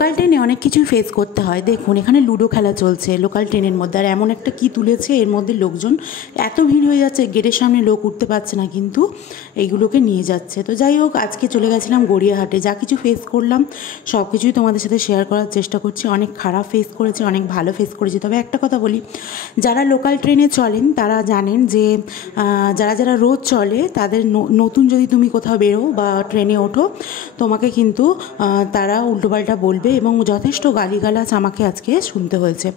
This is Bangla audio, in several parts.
লোকাল ট্রেনে অনেক কিছুই ফেস করতে হয়। দেখুন এখানে লুডো খেলা চলছে লোকাল ট্রেনের মধ্যে, আর এমন একটা কি তুলেছে এর মধ্যে লোকজন এত ভিড় হয়ে যাচ্ছে, গেটের সামনে লোক উঠতে পারছে না, কিন্তু এইগুলোকে নিয়ে যাচ্ছে। তো যাই হোক, আজকে চলে গেছিলাম গড়িয়াহাটে, যা কিছু ফেস করলাম সব কিছুই তোমাদের সাথে শেয়ার করার চেষ্টা করছি। অনেক খারাপ ফেস করেছি, অনেক ভালো ফেস করেছি। তবে একটা কথা বলি, যারা লোকাল ট্রেনে চলেন তারা জানেন যে যারা যারা রোজ চলে তাদের নতুন যদি তুমি কোথাও বেরো বা ট্রেনে ওঠো, তোমাকে কিন্তু তারা উল্টোপাল্টা বলবে এবং যথেষ্ট গালিগালাজ আমাকে আজকে শুনতে হয়েছে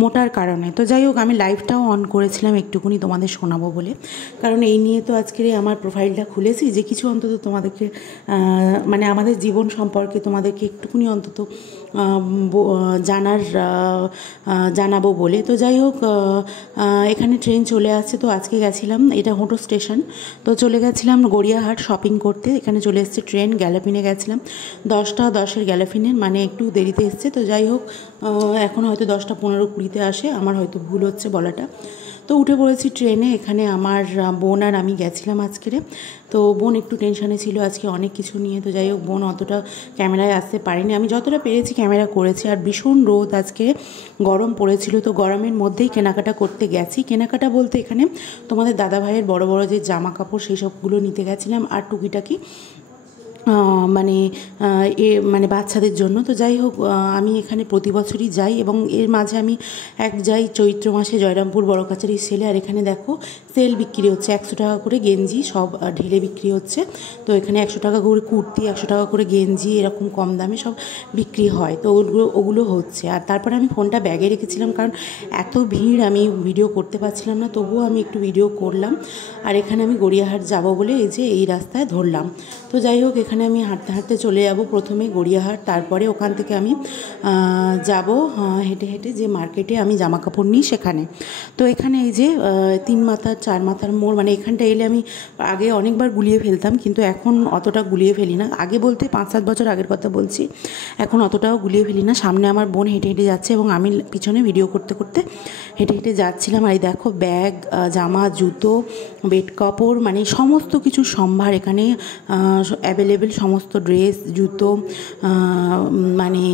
মোটার কারণে। তো যাই হোক, আমি লাইভটাও অন করেছিলাম একটুকুনি তোমাদের শোনাবো বলে, কারণ এই নিয়ে তো আজকে আমার প্রোফাইলটা খুলেছি যে কিছু অন্তত তোমাদেরকে মানে আমাদের জীবন সম্পর্কে তোমাদেরকে একটুকুনি অন্তত জানাবো বলে। তো যাই হোক, এখানে ট্রেন চলে আসছে। তো আজকে গেছিলাম, এটা হোটো স্টেশন, তো চলে গেছিলাম গড়িয়াহাট শপিং করতে। এখানে চলে এসেছে ট্রেন, গ্যালাপিনে গেছিলাম 10টা 10-এর গ্যালাপিনে, মানে একটু দেরিতে এসছে। তো যাই হোক, এখন হয়তো 10টা 15-20-তে আসে, আমার হয়তো ভুল হচ্ছে বলাটা। তো উঠে পড়েছি ট্রেনে। এখানে আমার বোন আর আমি গেছিলাম আজকে। তো বোন একটু টেনশানে ছিল আজকে অনেক কিছু নিয়ে। তো যাই হোক, বোন অতটা ক্যামেরায় আসতে পারিনি, আমি যতটা পেরেছি ক্যামেরা করেছি। আর ভীষণ রোদ, আজকে গরম পড়েছিল, তো গরমের মধ্যেই কেনাকাটা করতে গেছি। কেনাকাটা বলতে এখানে তোমাদের দাদাভাইয়ের বড় বড় যে জামা কাপড় সেই সবগুলো নিতে গেছিলাম, আর টুকিটাকি মানে বাচ্চাদের জন্য। তো যাই হোক, আমি এখানে প্রতি বছরই যাই এবং এর মাঝে আমি যাই চৈত্র মাসে জয়রামপুর বড় কাছারির সেলে। আর এখানে দেখো সেল বিক্রি হচ্ছে, 100 টাকা করে গেঞ্জি সব ঢেলে বিক্রি হচ্ছে। তো এখানে 100 টাকা করে কুর্তি, 100 টাকা করে গেঞ্জি, এরকম কম দামে সব বিক্রি হয়। তো ওগুলো হচ্ছে। আর তারপরে আমি ফোনটা ব্যাগে রেখেছিলাম, কারণ এত ভিড় আমি ভিডিও করতে পারছিলাম না, তবুও আমি একটু ভিডিও করলাম। আর এখানে আমি গড়িয়াহাট যাব বলে এই রাস্তায় ধরলাম। তো যাই হোক, এখানে আমি হাঁটতে হাঁটতে চলে যাব প্রথমে গড়িয়াহাট, তারপরে ওখান থেকে আমি যাব হেঁটে হেঁটে যে মার্কেটে আমি জামা কাপড় নিই সেখানে। তো এখানে এই যে 3 মাথার 4 মাথার মোড়, মানে এখানটা এলে আমি আগে অনেকবার গুলিয়ে ফেলতাম, কিন্তু এখন অতটা গুলিয়ে ফেলি না। আগে বলতে 5-7 বছর আগের কথা বলছি, এখন অতটাও গুলিয়ে ফেলি না। সামনে আমার বোন হেঁটে হেঁটে যাচ্ছে এবং আমি পিছনে ভিডিও করতে করতে হেঁটে হেঁটে যাচ্ছিলাম। আর এই দেখো ব্যাগ, জামা, জুতো, বেড কাপড়, মানে সমস্ত কিছু সম্ভার এখানে অ্যাভেলেবেল। সমস্ত ড্রেস, জুতো, মানে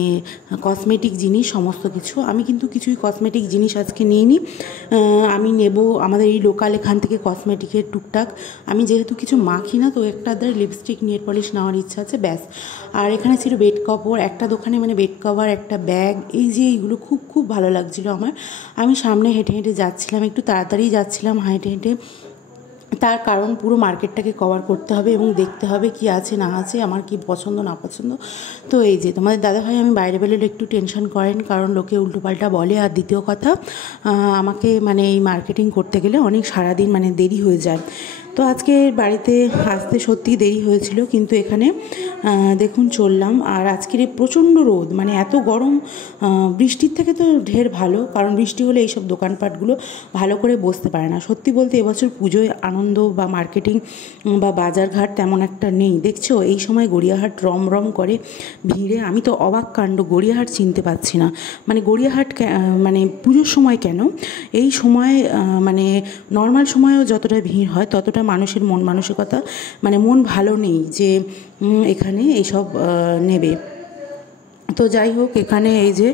কসমেটিক জিনিস সমস্ত কিছু। আমি কিন্তু কিছুই কসমেটিক জিনিস আজকে নিইনি। আমি নেব আমাদের এই লোকাল এখান থেকে কসমেটিকের টুকটাক। আমি যেহেতু কিছু মাখি না, তো একটা লিপস্টিক, নেল পলিশ নেওয়ার ইচ্ছা আছে, ব্যাস। আর এখানে ছিল বেড কাপড়, একটা দোকানে মানে বেড কভার, একটা ব্যাগ, এই যে এইগুলো খুব খুব ভালো লাগছিল আমার। আমি সামনে হেঁটে হেঁটে যাচ্ছিলাম, একটু তাড়াতাড়ি যাচ্ছিলাম হেঁটে হেঁটে, তার কারণ পুরো মার্কেটটাকে কভার করতে হবে এবং দেখতে হবে কি আছে না আছে, আমার কি পছন্দ না পছন্দ। তো এই যে তোমাদের দাদাভাই আমি বাইরে বেরোলে একটু টেনশন করেন, কারণ লোকে উল্টোপাল্টা বলে। আর দ্বিতীয় কথা, আমাকে মানে এই মার্কেটিং করতে গেলে অনেক সারাদিন মানে দেরি হয়ে যায়। তো আজকে বাড়িতে আসতে সত্যিই দেরি হয়েছিল, কিন্তু এখানে দেখুন চললাম। আর আজকের এই প্রচণ্ড রোদ, মানে এত গরম, বৃষ্টির থেকে তো ঢের ভালো, কারণ বৃষ্টি হলে এইসব দোকানপাটগুলো ভালো করে বসতে পারে না। সত্যি বলতে এবছর পুজোয় আনন্দ বা মার্কেটিং বা বাজারঘাট তেমন একটা নেই। দেখছো এই সময় গড়িয়াহাট রমরম করে ভিড়ে, আমি তো অবাক কাণ্ড, গড়িয়াহাট চিনতে পারছি না। মানে গড়িয়াহাট মানে পুজোর সময় কেন, এই সময় মানে নর্মাল সময়েও যতটা ভিড় হয় ততটা মানুষের মন মানসিকতা, মানে মন ভালো নেই যে এখানে এইসব নেবে। তো যাই হোক, এখানে এই যে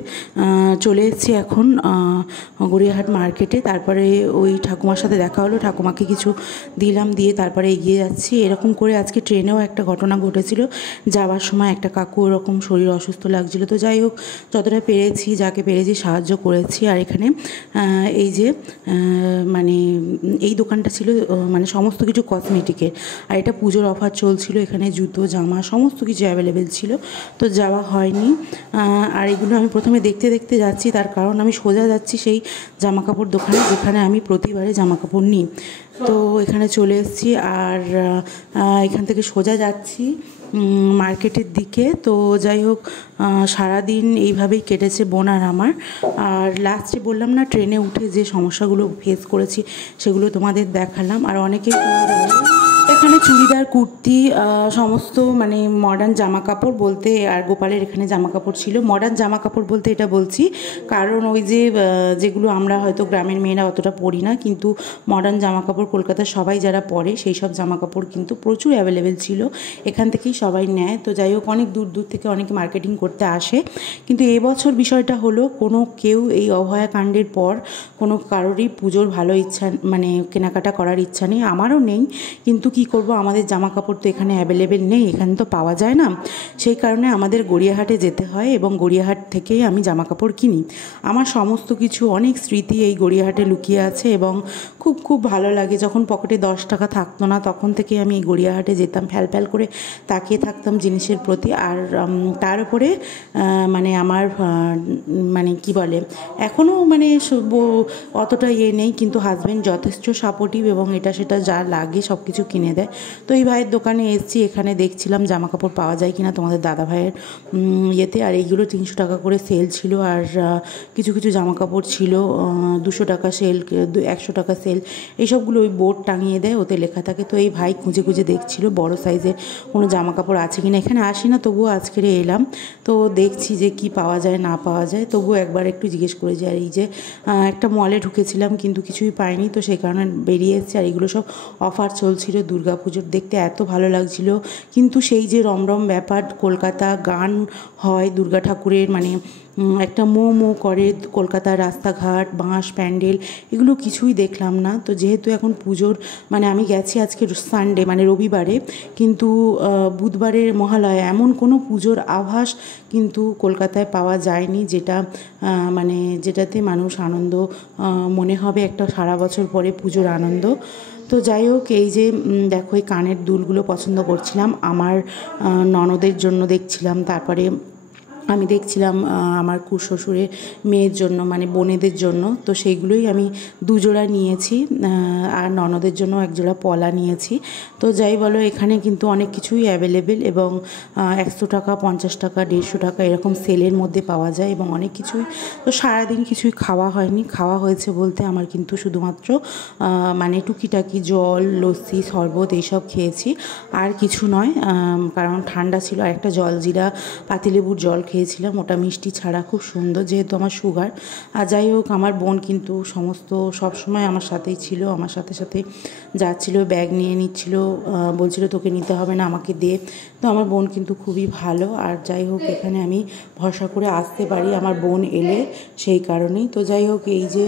চলে এসেছি এখন গড়িয়াহাট মার্কেটে। তারপরে ওই ঠাকুমার সাথে দেখা হলো, ঠাকুমাকে কিছু দিলাম, দিয়ে তারপরে এগিয়ে যাচ্ছি। এরকম করে আজকে ট্রেনেও একটা ঘটনা ঘটেছিল, যাওয়ার সময় একটা কাকু ওরকম শরীর অসুস্থ লাগছিল। তো যাই হোক, যতটা পেরেছি যাকে পেরেছি সাহায্য করেছি। আর এখানে এই যে মানে এই দোকানটা ছিল মানে সমস্ত কিছু কসমেটিকের, আর এটা পুজোর অফার চলছিল, এখানে জুতো, জামা সমস্ত কিছু অ্যাভেলেবেল ছিল। তো যাওয়া হয়নি। আর এগুলো আমি প্রথমে দেখতে দেখতে যাচ্ছি, তার কারণ আমি সোজা যাচ্ছি সেই জামাকাপড় দোকানে যেখানে আমি প্রতিবারে জামাকাপড় নিই। তো এখানে চলে এসেছি, আর এখান থেকে সোজা যাচ্ছি মার্কেটের দিকে। তো যাই হোক, সারাদিন এইভাবেই কেটেছে বোন আর আমার। আর লাস্টে বললাম না, ট্রেনে উঠে যে সমস্যাগুলো ফেস করেছি সেগুলো তোমাদের দেখালাম। আর অনেকেই এখানে এখানে চুড়িদার কুর্তি সমস্ত মানে মডার্ন জামা কাপড় বলতে, আর গোপালের এখানে জামা কাপড় ছিল। মডার্ন জামা কাপড় বলতে এটা বলছি কারণ ওই যে যেগুলো আমরা হয়তো গ্রামের মেয়েরা অতটা পরি না, কিন্তু মডার্ন জামা কাপড় কলকাতার সবাই যারা পরে সেই সব জামা কাপড় কিন্তু প্রচুর অ্যাভেলেবেল ছিল, এখান থেকেই সবাই নেয়। তো যাই হোক, অনেক দূর দূর থেকে অনেকে মার্কেটিং করতে আসে। কিন্তু এবছর বিষয়টা হলো কেউ এই অভয়া কাণ্ডের পর কোনো কারোরই পুজোর ভালো ইচ্ছা মানে কেনাকাটা করার ইচ্ছা নেই, আমারও নেই। কিন্তু কি করব, আমাদের জামা কাপড় তো এখানে অ্যাভেলেবেল নেই, এখানে তো পাওয়া যায় না। সেই কারণে আমাদের গড়িয়াহাটে যেতে হয় এবং গড়িয়াহাট থেকেই আমি জামা কাপড় কিনি। আমার সমস্ত কিছু অনেক স্মৃতি এই গড়িয়াহাটে লুকিয়ে আছে এবং খুব খুব ভালো লাগে। যখন পকেটে 10 টাকা থাকতো না তখন থেকে আমি এই গড়িয়াহাটে যেতাম, ফ্যাল করে তাকিয়ে থাকতাম জিনিসের প্রতি। আর তার উপরে মানে আমার মানে কি বলে, এখনও মানে অতটা নেই, কিন্তু হাজব্যান্ড যথেষ্ট সাপোর্টিভ এবং এটা সেটা যা লাগে সব কিছু কিনে দেয়। তো এই ভাইয়ের দোকানে এসেছি, এখানে দেখছিলাম জামা কাপড় পাওয়া যায় কিনা তোমাদের দাদা ভাইয়ের ইয়েতে। আর এইগুলো 300 টাকা করে সেল ছিল, আর কিছু কিছু জামা কাপড় ছিল 200 টাকা সেল, 100 টাকা সেল, এইসবগুলো ওই বোর্ড টাঙিয়ে দেয়, ওতে লেখা থাকে। তো এই ভাই খুঁজে খুঁজে দেখছিল বড় সাইজের কোনো জামা কাপড় আছে কিনা। এখানে আসি না, তবুও আজকের এলাম, তো দেখছি যে কি পাওয়া যায় না পাওয়া যায়। তবুও একবার একটু জিজ্ঞেস করে যে, আর এই যে একটা মলে ঢুকেছিলাম কিন্তু কিছুই পাইনি, তো সেই কারণে বেরিয়ে এসেছি। আর এগুলো সব অফার চলছিল দুর্গা পুজোর, দেখতে এত ভালো লাগছিল। কিন্তু সেই যে রমরম ব্যাপার, কলকাতা গান হয় দুর্গা ঠাকুরের, মানে একটা মো করে কলকাতার রাস্তাঘাট, বাঁশ প্যান্ডেল, এগুলো কিছুই দেখলাম না। তো যেহেতু এখন পুজোর মানে আমি গেছি আজকে সানডে মানে রবিবারে, কিন্তু বুধবারের মহালয়া, এমন কোনো পুজোর আভাস কিন্তু কলকাতায় পাওয়া যায়নি যেটা মানে যেটাতে মানুষ আনন্দ মনে হবে একটা সারা বছর পরে পুজোর আনন্দ। তো যাই হোক, এই যে দেখো এই কানের দুলগুলো পছন্দ করছিলাম, আমার ননদের জন্য দেখছিলাম, তারপরে আমি দেখছিলাম আমার শ্বশুরের মেয়ের জন্য মানে বোনেদের জন্য, তো সেইগুলোই আমি 2 জোড়া নিয়েছি, আর ননদের জন্য 1 জোড়া পলা নিয়েছি। তো যাই বলো, এখানে কিন্তু অনেক কিছুই অ্যাভেলেবেল এবং 100 টাকা 50 টাকা 150 টাকা এরকম সেলের মধ্যে পাওয়া যায় এবং অনেক কিছুই। তো সারাদিন কিছুই খাওয়া হয়নি, খাওয়া হয়েছে বলতে আমার কিন্তু শুধুমাত্র মানে টুকিটাকি জল, লস্যি, শরবত এইসব খেয়েছি, আর কিছু নয়, কারণ ঠান্ডা ছিল। আর একটা জলজিরা পাতিলেবুর জল খেয়েছিলাম, ওটা মিষ্টি ছাড়া, খুব সুন্দর, যেহেতু আমার সুগার। আর যাই হোক, আমার বোন কিন্তু সব সময় আমার সাথেই ছিল, আমার সাথে সাথে যাচ্ছিল, ব্যাগ নিয়ে নিচ্ছিল, বলছিল তোকে নিতে হবে না, আমাকে দে। তো আমার বোন কিন্তু খুবই ভালো। আর যাই হোক, এখানে আমি ভরসা করে আসতে পারি আমার বোন এলে, সেই কারণেই। তো যাই হোক, এই যে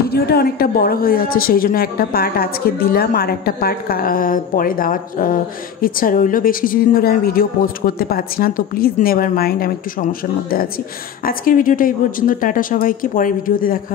ভিডিওটা অনেকটা বড় হয়ে যাচ্ছে, সেই জন্য একটা পার্ট আজকে দিলাম, আর একটা পার্ট পরে দেওয়ার ইচ্ছা রইল। বেশ কিছুদিন ধরে আমি ভিডিও পোস্ট করতে পারছি না, তো প্লিজ নেভার মাইন্ড, আমি একটু সমস্যার মধ্যে আছি। আজকের ভিডিওটা এই পর্যন্ত, টাটা সবাইকে, পরের ভিডিওতে দেখা হবে।